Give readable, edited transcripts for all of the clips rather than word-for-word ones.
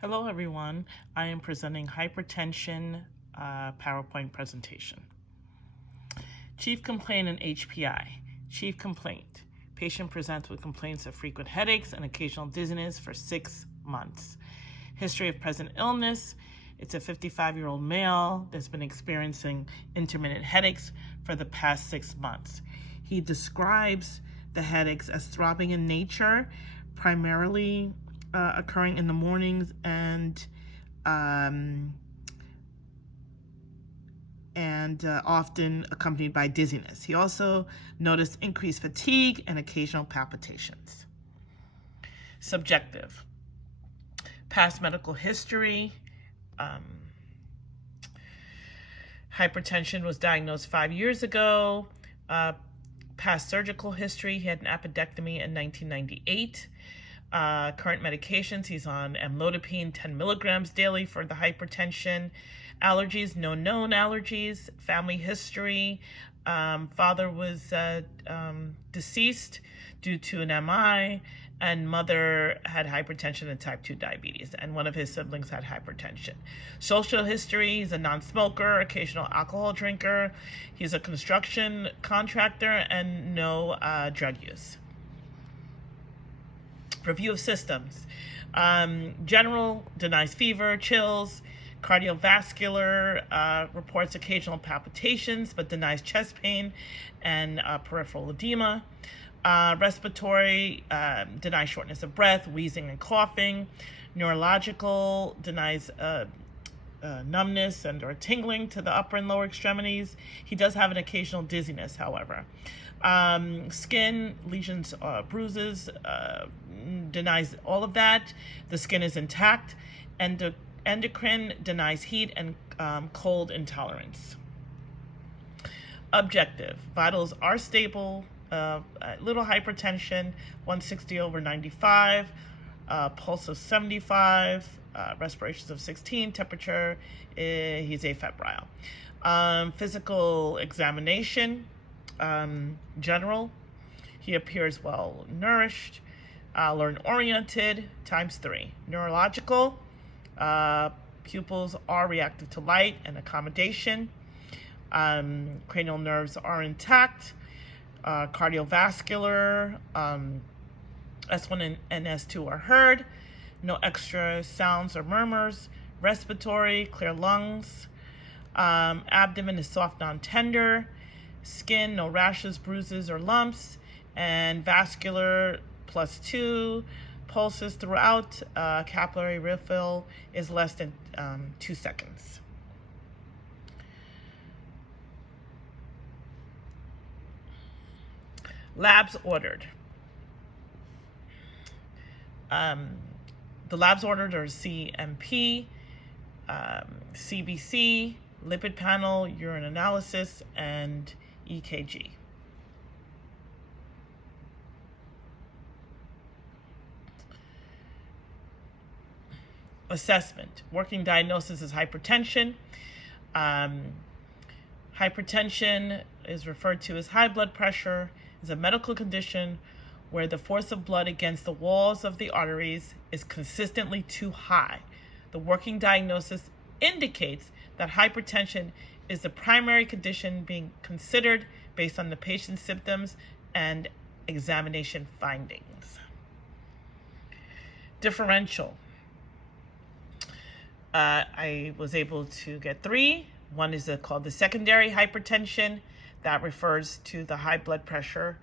Hello everyone, I am presenting hypertension PowerPoint presentation. Chief complaint in HPI. Chief complaint. Patient presents with complaints of frequent headaches and occasional dizziness for 6 months. History of present illness. It's a 55-year-old male that's been experiencing intermittent headaches for the past 6 months. He describes the headaches as throbbing in nature, primarily occurring in the mornings and often accompanied by dizziness. He also noticed increased fatigue and occasional palpitations. Subjective. Past medical history. Hypertension was diagnosed 5 years ago. Past surgical history, he had an appendectomy in 1998. Current medications, he's on amlodipine 10 milligrams daily for the hypertension. Allergies, no known allergies. Family history, father was deceased due to an MI, and mother had hypertension and type 2 diabetes, and one of his siblings had hypertension. Social history, he's a non-smoker, occasional alcohol drinker. He's a construction contractor and no drug use. Review of systems. General, denies fever, chills. Cardiovascular, reports occasional palpitations but denies chest pain and peripheral edema. Respiratory, denies shortness of breath, wheezing and coughing. Neurological, denies numbness and or tingling to the upper and lower extremities. He does have an occasional dizziness, however. Skin, lesions, bruises, denies all of that. The skin is intact. Endocrine, denies heat and cold intolerance. Objective, vitals are stable, little hypertension, 160/95, pulse of 75, respirations of 16, temperature, he's afebrile. Physical examination, general, he appears well nourished, learn-oriented, ×3. Neurological, pupils are reactive to light and accommodation. Cranial nerves are intact. Cardiovascular, S1 and S2 are heard. No extra sounds or murmurs. Respiratory, clear lungs. Abdomen is soft, non-tender. Skin, no rashes, bruises, or lumps. And vascular, +2. Pulses throughout. Capillary refill is less than 2 seconds. Labs ordered. The labs ordered are CMP, CBC, lipid panel, urine analysis, and EKG. Assessment. Working diagnosis is hypertension. Hypertension is referred to as high blood pressure, is a medical condition where the force of blood against the walls of the arteries is consistently too high. The working diagnosis indicates that hypertension is the primary condition being considered based on the patient's symptoms and examination findings. Differential. I was able to get 3. One is called the secondary hypertension. That refers to the high blood pressure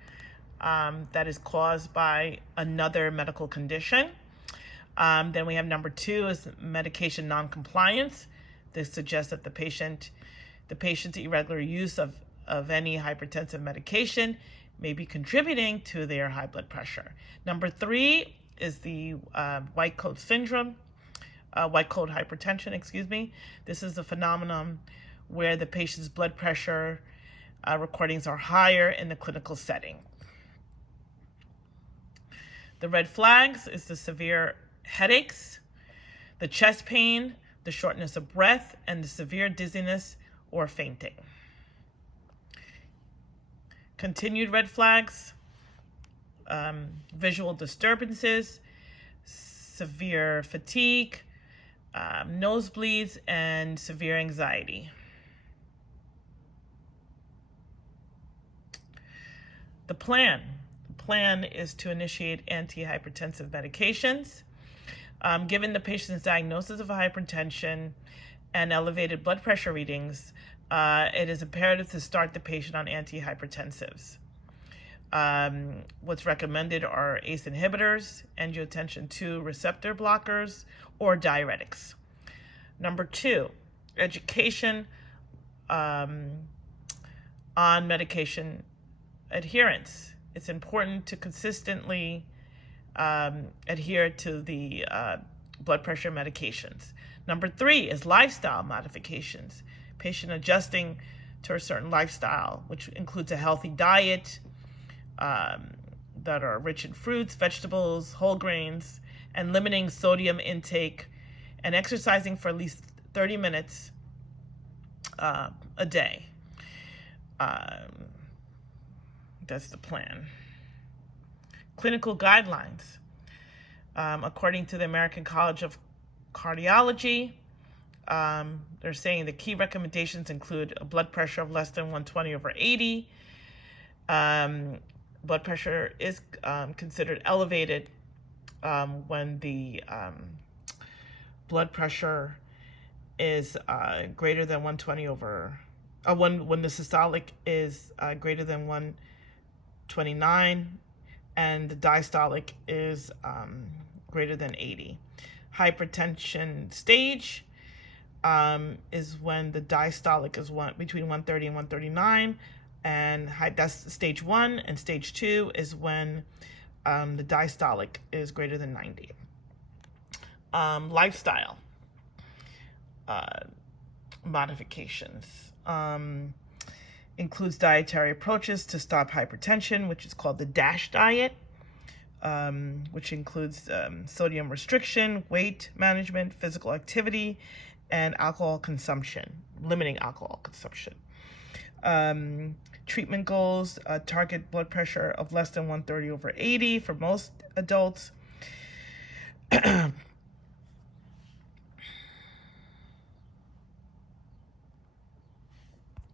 that is caused by another medical condition. Then we have number 2 is medication noncompliance. This suggests that the patient's irregular use of any hypertensive medication may be contributing to their high blood pressure. Number 3 is the white coat syndrome. White coat hypertension, This is a phenomenon where the patient's blood pressure recordings are higher in the clinical setting. The red flags is the severe headaches, the chest pain, the shortness of breath, and the severe dizziness or fainting. Continued red flags, visual disturbances, severe fatigue, nosebleeds, and severe anxiety. The plan is to initiate antihypertensive medications. Given the patient's diagnosis of hypertension and elevated blood pressure readings, it is imperative to start the patient on antihypertensives. What's recommended are ACE inhibitors, angiotensin II receptor blockers, or diuretics. Number 2, education on medication adherence. It's important to consistently adhere to the blood pressure medications. Number 3 is lifestyle modifications. Patient adjusting to a certain lifestyle, which includes a healthy diet that are rich in fruits, vegetables, whole grains, and limiting sodium intake, and exercising for at least 30 minutes a day. That's the plan. Clinical guidelines. According to the American College of Cardiology, they're saying the key recommendations include a blood pressure of less than 120/80. Blood pressure is considered elevated when the blood pressure is greater than 120 over, when the systolic is greater than 129 and the diastolic is greater than 80. Hypertension stage is when the diastolic is between 130 and 139, and that's stage 1, and stage 2 is when the diastolic is greater than 90. Lifestyle modifications includes dietary approaches to stop hypertension, which is called the DASH diet, which includes sodium restriction, weight management, physical activity, and alcohol consumption, limiting alcohol consumption. Treatment goals, target blood pressure of less than 130/80 for most adults.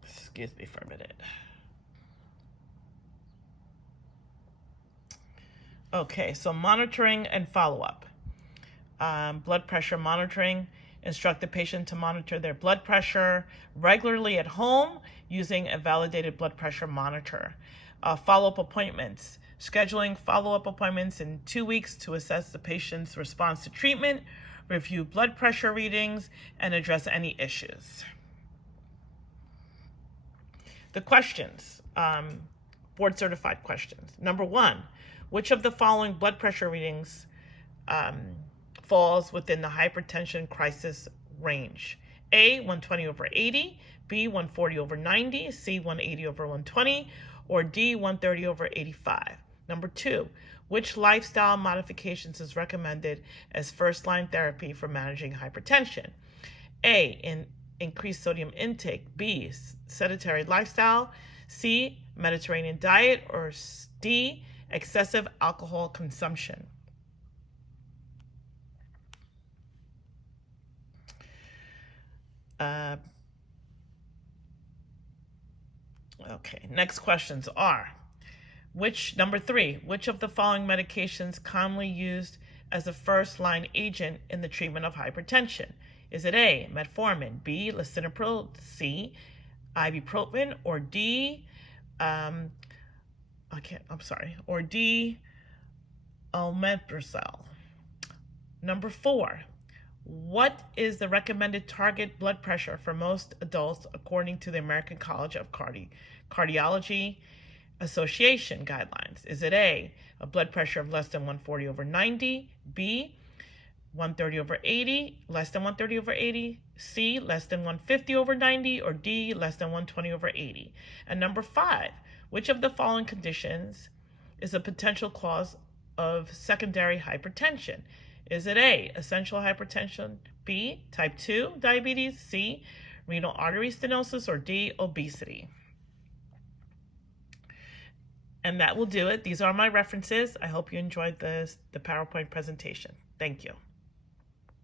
Excuse me for a minute. Okay, so monitoring and follow-up. Blood pressure monitoring. Instruct the patient to monitor their blood pressure regularly at home using a validated blood pressure monitor. Follow-up appointments. Scheduling follow-up appointments in 2 weeks to assess the patient's response to treatment, review blood pressure readings, and address any issues. The questions, board certified questions. Number 1, which of the following blood pressure readings falls within the hypertension crisis range? A, 120/80, B, 140/90, C, 180/120, or D, 130/85. Number 2, which lifestyle modifications is recommended as first-line therapy for managing hypertension? A, increased sodium intake, B, sedentary lifestyle, C, Mediterranean diet, or D, excessive alcohol consumption. Okay, next questions are, number 3, which of the following medications commonly used as a first-line agent in the treatment of hypertension? Is it A, metformin, B, lisinopril, C, ibuprofen, or D, or D, omeprazole? Number 4, what is the recommended target blood pressure for most adults according to the American College of Cardiology Association guidelines? Is it A, a blood pressure of less than 140/90, B, 130/80, less than 130/80, C, less than 150/90, or D, less than 120/80? And number 5, which of the following conditions is a potential cause of secondary hypertension? Is it A, essential hypertension, B, type 2 diabetes, C, renal artery stenosis, or D, obesity? And that will do it. These are my references. I hope you enjoyed the PowerPoint presentation. Thank you.